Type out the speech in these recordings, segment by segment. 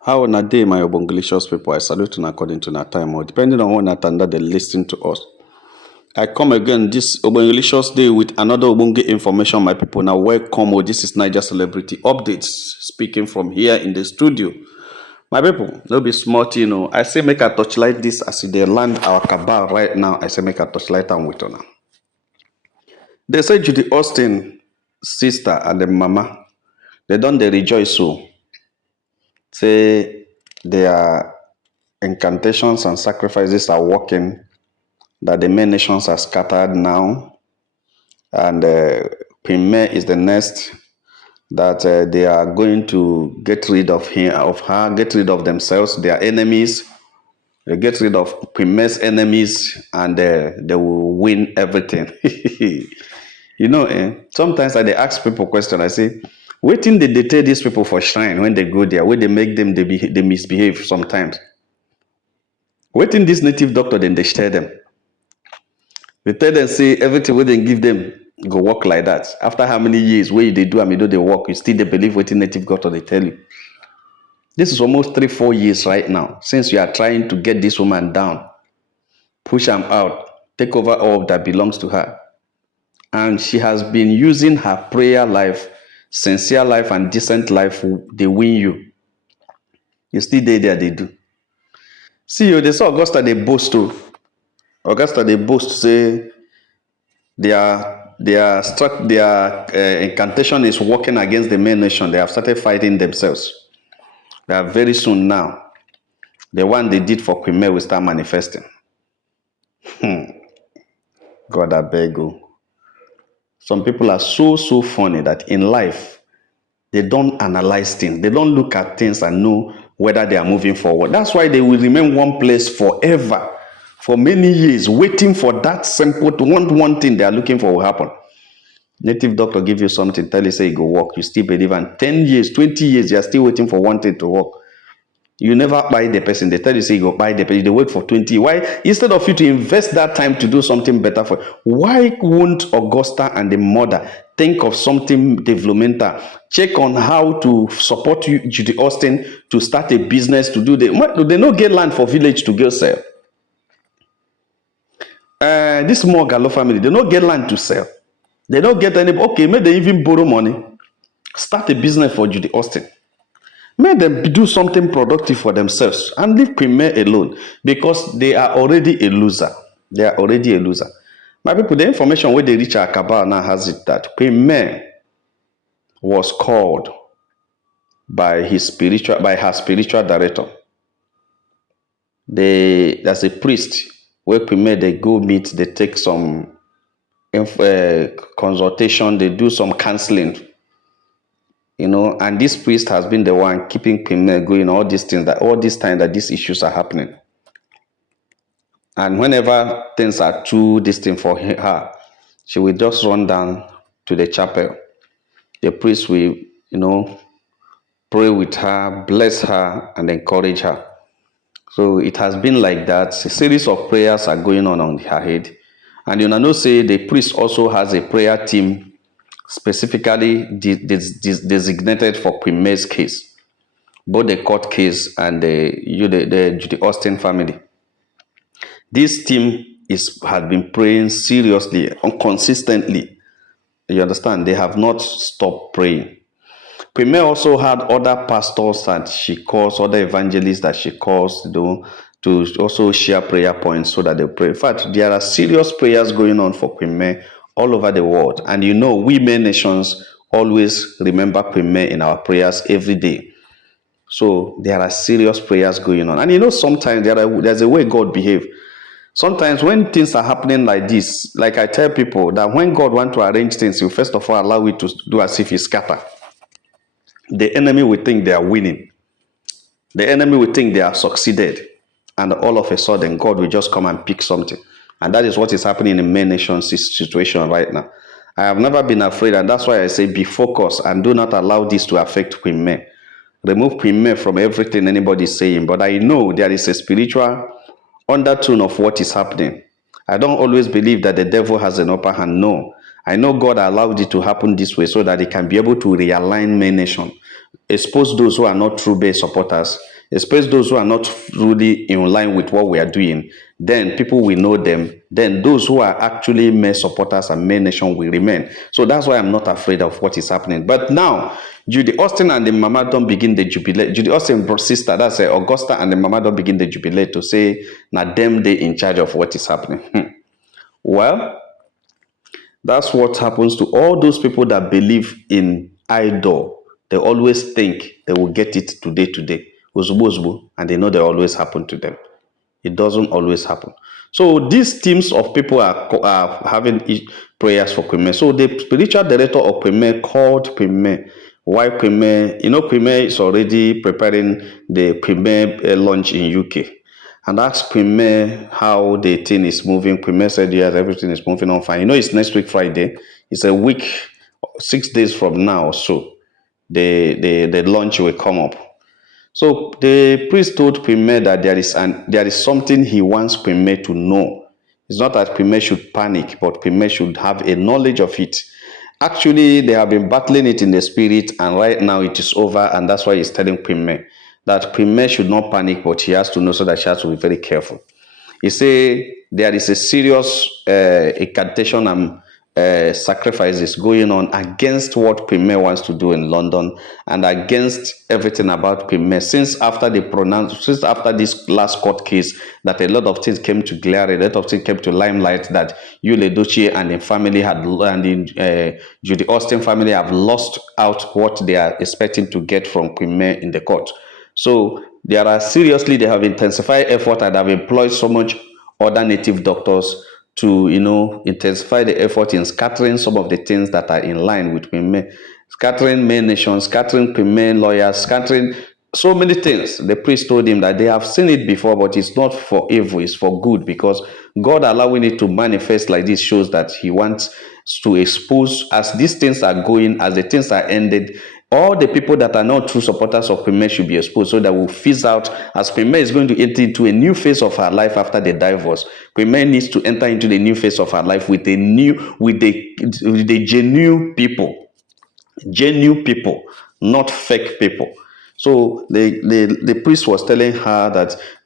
How na day, my obonglicious people? I salute you according to that time, or depending on what that they listen to us. I come again this obonglicious day with another obonge information, my people. Now, welcome. Oh, this is Niger Celebrity Updates, speaking from here in the studio. My people, no be smart, you know. I say make a touchlight this as they land our cabal right now. I say make a touchlight and with honor. They say Judy Austin sister and the mama, they don't they rejoice so. Say their incantations and sacrifices are working, that the main nations are scattered now, and Premier is the next, that they are going to get rid of him, of her, get rid of themselves, their enemies. They get rid of Premier's enemies, and they will win everything. Sometimes I dey ask people question. I say, wetin dey tell these people for shrine when they go there, where they make them they misbehave sometimes. Wetin this native doctor then they tell them. They tell them say everything wey dem give them go work like that. After how many years wey they do am, they work, you still they believe wetin native doctor they tell you. This is almost 3-4 years right now since you are trying to get this woman down, push am out, take over all that belongs to her. And she has been using her prayer life, sincere life, and decent life. They win you. You still there, they do. See you, they saw Augusta, they boast too. Augusta, they boast, say their incantation is working against the main nation. They have started fighting themselves. They are very soon now. The one they did for Premier will start manifesting. God, I beg you. Some people are so funny that in life, they don't analyze things. They don't look at things and know whether they are moving forward. That's why they will remain one place forever, for many years, waiting for that simple one thing they are looking for will happen. Native doctor give you something, tell you say it go work. You still believe, and 10 years, 20 years, you are still waiting for one thing to work. You never buy the person. They tell you say you go buy the person. They wait for 20 years. Why? Instead of you to invest that time to do something better for you, why won't Augusta and the mother think of something developmental? Check on how to support you, Judy Austin, to start a business, to do they no get land for village to go sell. This small Gallo family, they don't get land to sell. They don't get any. Okay, maybe they even borrow money. Start a business for Judy Austin. Make them do something productive for themselves and leave Premier alone, because they are already a loser. They are already a loser. My people, the information where they reach our cabal now has it that Premier was called by her spiritual director. There's a priest where Premier they go meet, they take some consultation, they do some counseling. And this priest has been the one keeping Premier going all these things, that all this time that these issues are happening. And whenever things are too distant for her, she will just run down to the chapel. The priest will, pray with her, bless her, and encourage her. So it has been like that. A series of prayers are going on her head. And say the priest also has a prayer team specifically designated for Premier's case, both the court case and the Judy Austin family. This team has been praying seriously and consistently. You understand? They have not stopped praying. Premier also had other pastors that she calls, other evangelists that she calls, to also share prayer points so that they pray. In fact, there are serious prayers going on for Premier all over the world. And we main nations always remember Premier in our prayers every day. So there are serious prayers going on. And sometimes there's a way God behaves. Sometimes when things are happening like this, like I tell people that when God wants to arrange things, He first of all allow it to do as if He scatter. The enemy will think they are winning. The enemy will think they are succeeded. And all of a sudden, God will just come and pick something. And that is what is happening in main nations situation right now. I have never been afraid, and that's why I say be focused and do not allow this to affect Premier. Remove Premier from everything anybody is saying. But I know there is a spiritual undertone of what is happening. I don't always believe that the devil has an upper hand. No. I know God allowed it to happen this way so that He can be able to realign main nation. expose those who are not true base supporters, expose those who are not truly in line with what we are doing, then people will know them. Then those who are actually main supporters and main nation will remain. So that's why I'm not afraid of what is happening. But now, Judy Austin and the mama don't begin the jubilate. Judy Austin sister, that's Augusta, and the mama don't begin the jubilate to say, now them they in charge of what is happening. Well, that's what happens to all those people that believe in idol. They always think they will get it today, and they know they always happen to them. It doesn't always happen. So these teams of people are having prayers for Premier. So the spiritual director of Premier called Premier. Why Premier? Premier is already preparing the Premier launch in UK. And asked Premier how the thing is moving. Premier said, yes, everything is moving on fine. It's next week, Friday. It's a week, 6 days from now or so. The launch will come up. So the priest told Premier that there is something he wants Premier to know. It's not that Premier should panic, but Premier should have a knowledge of it. Actually, they have been battling it in the spirit, and right now it is over, and that's why he's telling Premier that Premier should not panic, but he has to know, so that she has to be very careful. He say there is a serious incantation and sacrifices going on against what Premier wants to do in London, and against everything about Premier. Since after this last court case, that a lot of things came to glare, a lot of things came to limelight, that Yul Edochie and the family and the Judy Austin family have lost out what they are expecting to get from Premier in the court. So they have intensified effort and have employed so much other native doctors to, intensify the effort in scattering some of the things that are in line with Premier, scattering main nations, scattering Premier lawyers, scattering so many things. The priest told him that they have seen it before, but it's not for evil, it's for good, because God allowing it to manifest like this shows that he wants to expose, as these things are going, as the things are ended, all the people that are not true supporters of Premier should be exposed, so that we'll phase out, as Premier is going to enter into a new phase of her life after the divorce. Premier needs to enter into the new phase of her life with the genuine people, not fake people. So the priest was telling her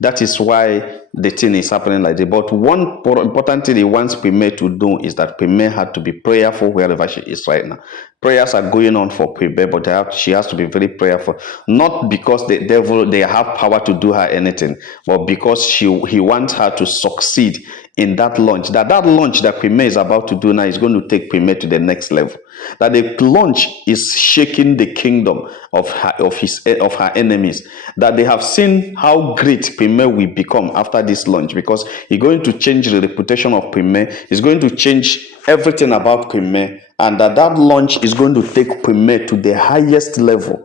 that is why the thing is happening like that. But one important thing he wants Premier to do is that Premier had to be prayerful wherever she is right now. Prayers are going on for Premier, but she has to be very prayerful. Not because the devil, they have power to do her anything, but because he wants her to succeed in that launch. That launch that Premier is about to do now is going to take Premier to the next level. That the launch is shaking the kingdom of her enemies. That they have seen how great Premier will become after this launch, because he's going to change the reputation of Premier. He's going to change everything about Premier, and that launch is going to take Premier to the highest level,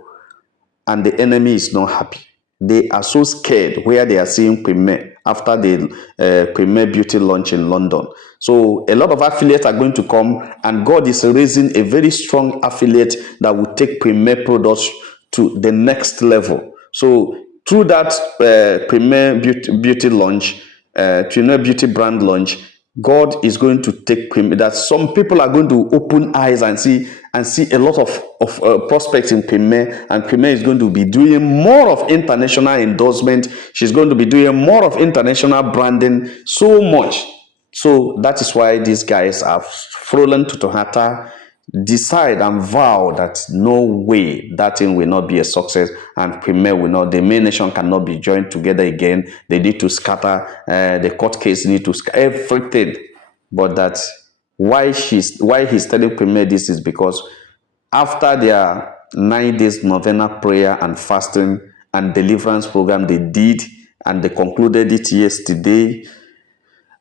and the enemy is not happy. They are so scared where they are seeing Premier after the Premier Beauty launch in London. So a lot of affiliates are going to come, and God is raising a very strong affiliate that will take Premier products to the next level. So through that Premier Beauty launch, Premier Beauty brand launch, God is going to take Premier, that some people are going to open eyes and see a lot of prospects in Premier, and Premier is going to be doing more of international endorsement. She's going to be doing more of international branding, so much. So that is why these guys have fallen to Tohata, decide and vow that no way that thing will not be a success, and Premier will not, the main nation cannot be joined together again. They need to scatter, the court case need to scatter everything. But that why he's telling Premier this is because after their 9 days novena prayer and fasting and deliverance program they did, and they concluded it yesterday,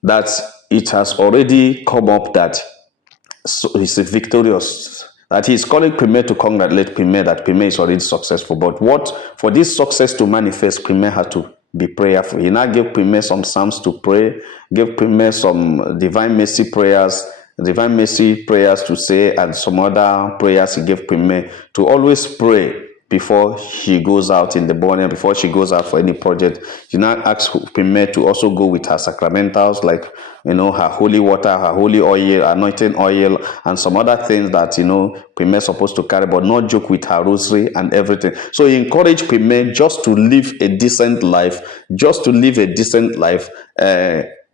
that it has already come up that so he's victorious, that he's calling Premier to congratulate Premier that Premier is already successful. But for this success to manifest, Premier had to be prayerful. He now gave Premier some psalms to pray, gave Premier some divine mercy prayers to say, and some other prayers he gave Premier to always pray before she goes out in the morning, before she goes out for any project. She now asks Pime to also go with her sacramentals, like, her holy water, her holy oil, anointing oil, and some other things that, Pime is supposed to carry, but not joke with her rosary and everything. So he encouraged Pime just to live a decent life,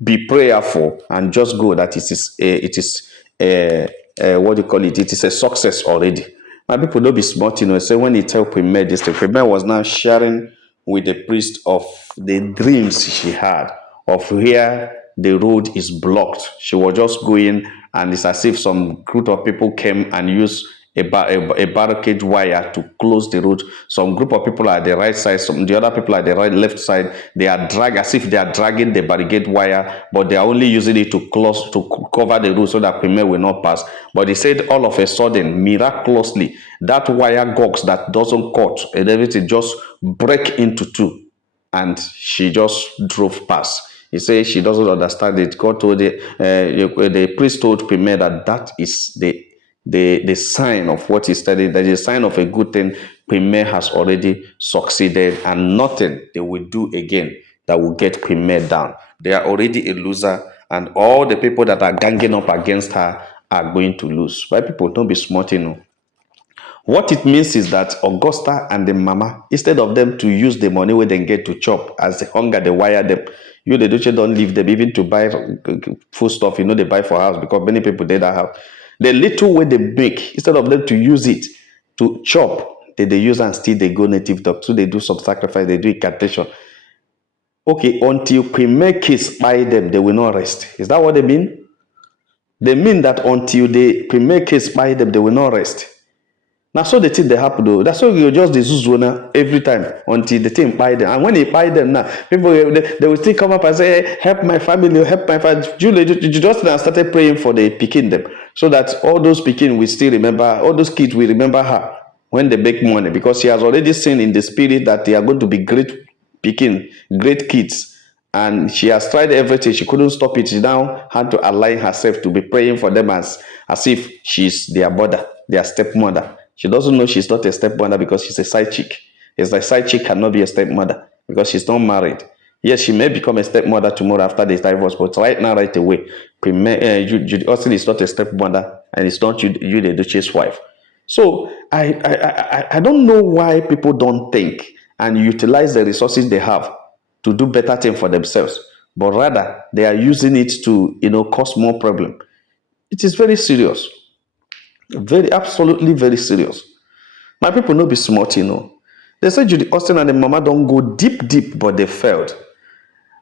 be prayerful, and just go, that what do you call it? It is a success already. My people don't be smart, say when he tell Premier this thing, Premier was now sharing with the priest of the dreams she had of where the road is blocked. She was just going, and it's as if some group of people came and used a barricade wire to close the road. Some group of people are at the right side, the other people are at the left side. They are as if they are dragging the barricade wire, but they are only using it to cover the road so that Premier will not pass. But he said all of a sudden, miraculously, that wire gauge that doesn't cut and everything just break into two, and she just drove past. He says she doesn't understand it. God told the priest told Premier that is the sign of what he's studying, that is a sign of a good thing. Premier has already succeeded, and nothing they will do again that will get Premier down. They are already a loser, and all the people that are ganging up against her are going to lose. Why people don't be smart, What it means is that Augusta and the mama, instead of them to use the money where they get to chop, as the hunger, they wire them. You, the Duce, don't leave them even to buy food stuff, they buy for house, because many people did that have. The little way they make, instead of them to use it to chop, they use and still they go native doctor. So they do some sacrifice, they do incantation. Okay, until Premier case buy them, they will not rest. Is that what they mean? They mean that until the Premier case buy them, they will not rest. Now, so the thing they happen though. That's why you just the Zuzuna every time until the thing buy them. And when they buy them now, people they will still come up and say, hey, help my family, help my family. Judy just now started praying for the picking them, so that all those picking will still remember, all those kids will remember her when they make money, because she has already seen in the spirit that they are going to be great picking, great kids. And she has tried everything. She couldn't stop it. She now had to align herself to be praying for them as if she's their mother, their stepmother. She doesn't know she's not a stepmother because she's a side chick. It's like side chick cannot be a stepmother because she's not married. Yes, she may become a stepmother tomorrow after the divorce, but right now, right away, Judy Austin is not a stepmother, and it's not you the Duchess wife. So I don't know why people don't think and utilize the resources they have to do better things for themselves, but rather they are using it to cause more problem. It is very serious. Very, absolutely very serious. My people no be smart, They say Judy Austin and the mama don't go deep, but they failed.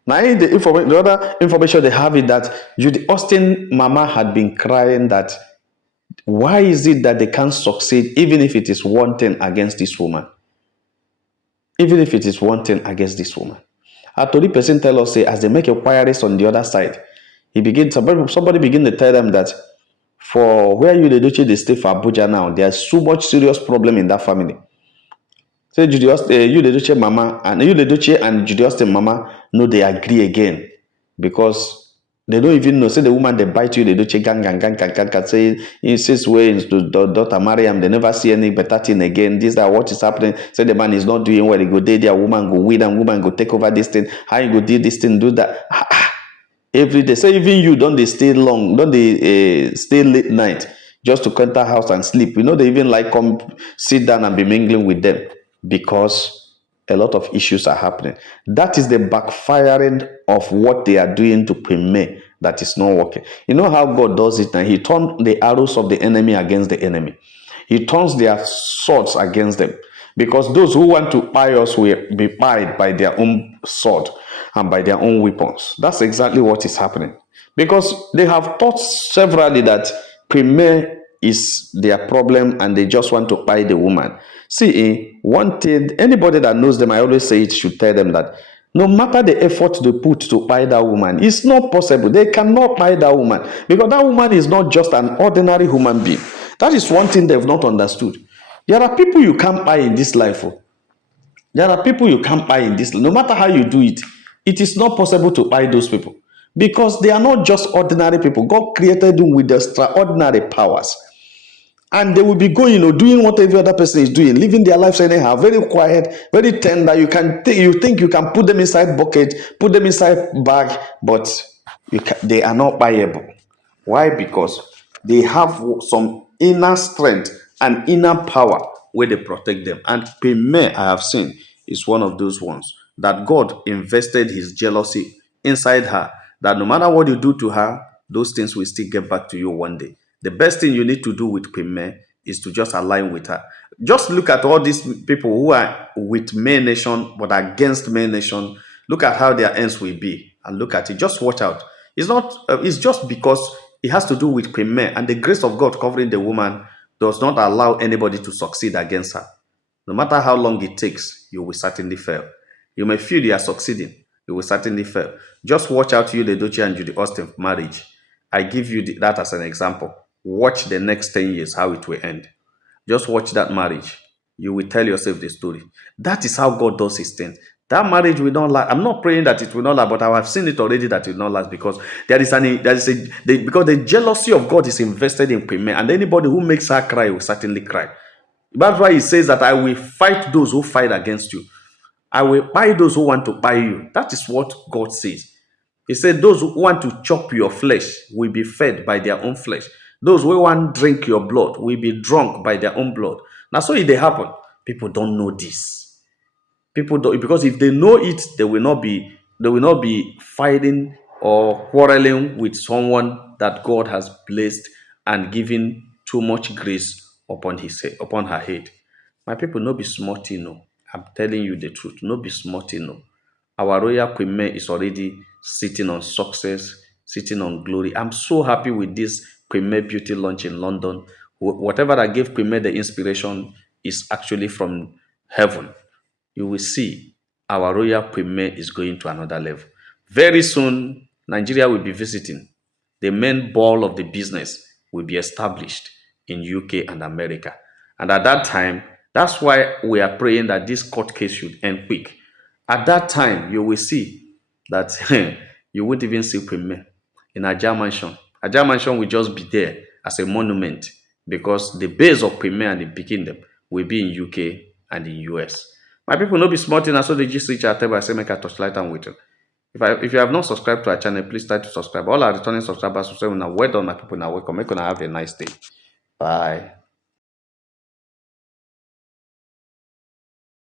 Now, the other information they have is that Judy Austin mama had been crying that why is it that they can't succeed even if it is one thing against this woman? Even if it is one thing against this woman. A Tori person tell us, say, as they make inquiries on the other side, somebody begin to tell them that for where you they stay for Abuja now, there's so much serious problem in that family. Say Judy Austin, you the mama, and you the and Judy Austin mama no they agree again, because they don't even know. Say the woman they bite you, they do gang. Say in six ways to daughter Mariam, they never see any better thing again. These are what is happening. Say the man is not doing well. He go there, their woman go win, and woman go take over this thing. How you go do this thing, do that every day. Say even you don't they stay long, don't they stay late night just to enter house and sleep. They even like come sit down and be mingling with them, because a lot of issues are happening. That is the backfiring of what they are doing to Premier that is not working. You know how God does it now? He turned the arrows of the enemy against the enemy. He turns their swords against them. Because those who want to buy us will be buyed by their own sword and by their own weapons. That's exactly what is happening. Because they have taught severally that Premier is their problem and they just want to buy the woman. See, one thing, anybody that knows them, I always say it, should tell them that no matter the effort they put to buy that woman, it's not possible. They cannot buy that woman, because that woman is not just an ordinary human being. That is one thing they've not understood. There are people you can't buy in this life. There are people you can't buy in this life. No matter how you do it, it is not possible to buy those people, because they are not just ordinary people. God created them with extraordinary powers. And they will be going or doing what every other person is doing, living their lives anyhow, very quiet, very tender. You think you can put them inside bucket, put them inside bag, but they are not buyable. Why? Because they have some inner strength and inner power where they protect them. And Pime, I have seen, is one of those ones that God invested his jealousy inside her. That no matter what you do to her, those things will still get back to you one day. The best thing you need to do with Pime is to just align with her. Just look at all these people who are with May Nation but against May Nation. Look at how their ends will be, and look at it. Just watch out. It's not. It's just because it has to do with Queen May, and the grace of God covering the woman does not allow anybody to succeed against her. No matter how long it takes, you will certainly fail. You may feel you are succeeding, you will certainly fail. Just watch out, you, the Dochi and Judy Austin marriage. I give you that as an example. Watch the next 10 years, how it will end. Just watch that marriage. You will tell yourself the story. That is how God does his things. That marriage will not last. I'm not praying that it will not last, but I have seen it already that it will not last because because the jealousy of God is invested in women, and anybody who makes her cry will certainly cry. That's why he says that I will fight those who fight against you. I will buy those who want to buy you. That is what God says. He said, those who want to chop your flesh will be fed by their own flesh. Those who want to drink your blood will be drunk by their own blood. Now, so if they happen, people don't know this. People don't, because if they know it, they will not be fighting or quarreling with someone that God has blessed and given too much grace upon his head, upon her head. My people, no be smart, no. I'm telling you the truth. No be smart, no. Our royal queen May is already sitting on success, sitting on glory. I'm so happy with this Queen May beauty launch in London. Whatever that gave Queen May the inspiration is actually from heaven. You will see our royal Queen May is going to another level. Very soon, Nigeria will be visiting. The main ball of the business will be established in UK and America. And at that time, that's why we are praying that this court case should end quick. At that time, you will see that you won't even see Queen May in Ajah Mansion. Ajah Mansion will just be there as a monument because the base of Queen May and the Pikin them will be in UK and in US. My people no be smart enough, so they just reach our table. I say make a touchlight and wait. If you have not subscribed to our channel, please start to subscribe. All our returning subscribers will say, "Now well done, my people. Now welcome. Make una have a nice day. Bye."